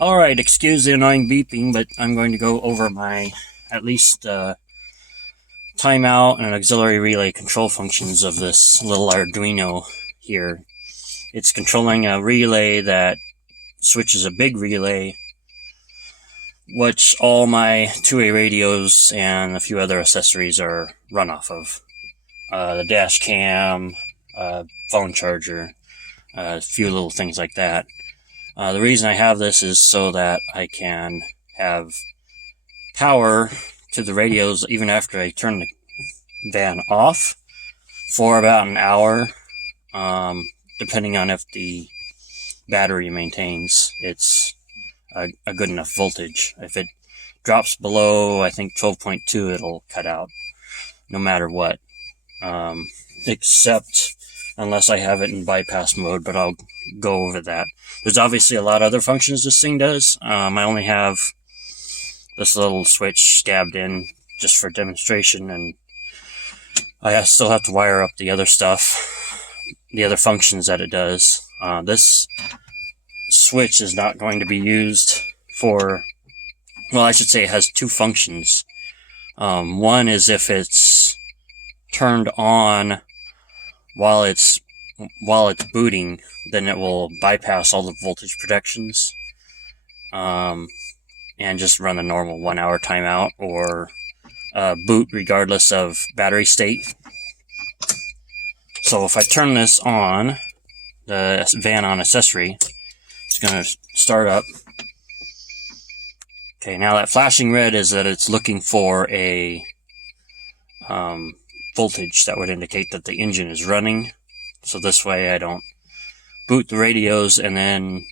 Alright, excuse the annoying beeping, but I'm going to go over my, at least, timeout and auxiliary relay control functions of this little Arduino here. It's controlling a relay that switches a big relay, which all my 2A radios and a few other accessories are run off of. The dash cam, phone charger, a few little things like that. The reason I have this is so that I can have power to the radios even after I turn the van off for about an hour, depending on if the battery maintains its a good enough voltage. If it drops below, I think 12.2, it'll cut out no matter what, except unless I have it in bypass mode, but I'll go over that. There's obviously a lot of other functions this thing does. I only have this little switch scabbed in just for demonstration, and I still have to wire up the other stuff, the other functions that it does. This switch is not going to be used for, well, I should say it has two functions. One is if it's turned on while it's booting, then it will bypass all the voltage protections, and just run the normal 1 hour timeout, or boot regardless of battery state. So if I turn this on, the van on accessory, it's going to start up. Okay, now that flashing red is that it's looking for a voltage that would indicate that the engine is running. So this way I don't boot the radios and then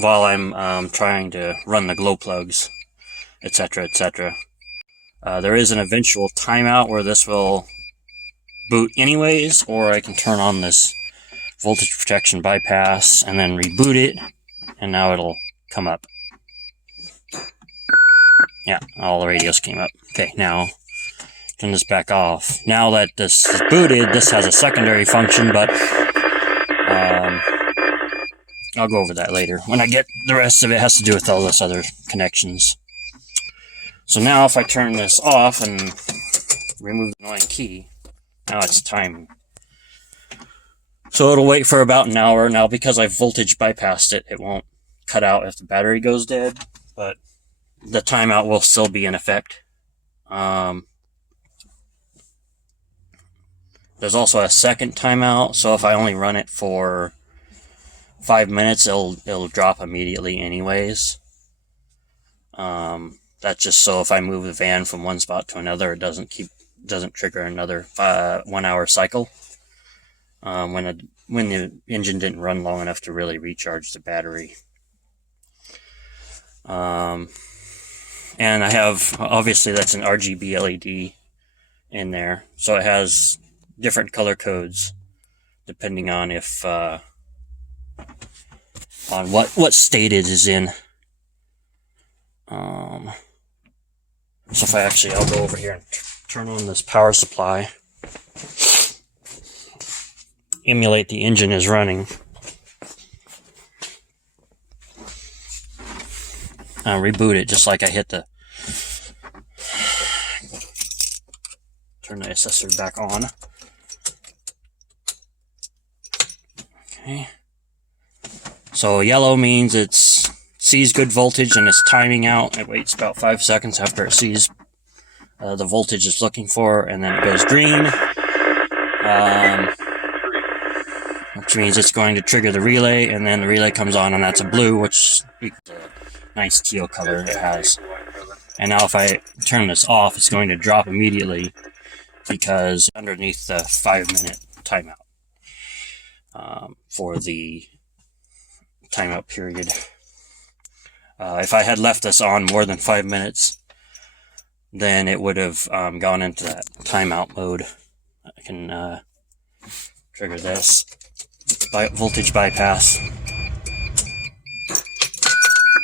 while I'm trying to run the glow plugs, etc., etc. There is an eventual timeout where this will boot anyways, or I can turn on this voltage protection bypass and then reboot it, and now it'll come up. Yeah, all the radios came up. Okay, now turn this back off. Now that this is booted, this has a secondary function, but I'll go over that later. When I get the rest of it, has to do with all this other connections. So now if I turn this off and remove the annoying key, now it's timing. So it'll wait for about an hour. Now because I've voltage bypassed it, it won't cut out if the battery goes dead, but the timeout will still be in effect. There's also a second timeout, so if I only run it for 5 minutes, it'll drop immediately anyways. That's just so if I move the van from one spot to another, it doesn't trigger another 1 hour cycle. When the engine didn't run long enough to really recharge the battery. And I have, obviously that's an RGB LED in there, so it has different color codes depending on if on what state it is in. So if I'll go over here and turn on this power supply, emulate the engine is running. Reboot it just like I hit the, turn the accessory back on. Okay. So yellow means it sees good voltage and it's timing out. It waits about 5 seconds after it sees the voltage it's looking for, and then it goes green, which means it's going to trigger the relay, and then the relay comes on, and that's a blue, which is a nice teal color it has. And now if I turn this off, it's going to drop immediately because underneath the 5-minute timeout for the timeout period. If I had left this on more than 5 minutes, then it would have gone into that timeout mode. I can trigger this voltage bypass.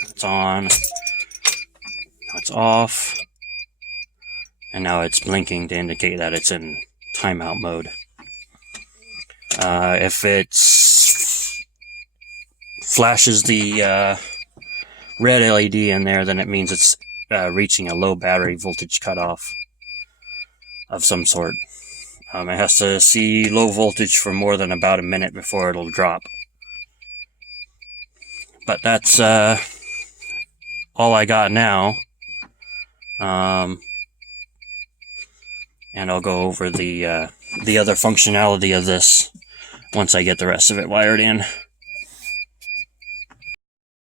It's on. Now it's off. And now it's blinking to indicate that it's in timeout mode. If it flashes the red LED in there, then it means it's reaching a low battery voltage cutoff of some sort. It has to see low voltage for more than about a minute before it'll drop. But that's all I got now. And I'll go over the other functionality of this once I get the rest of it wired in.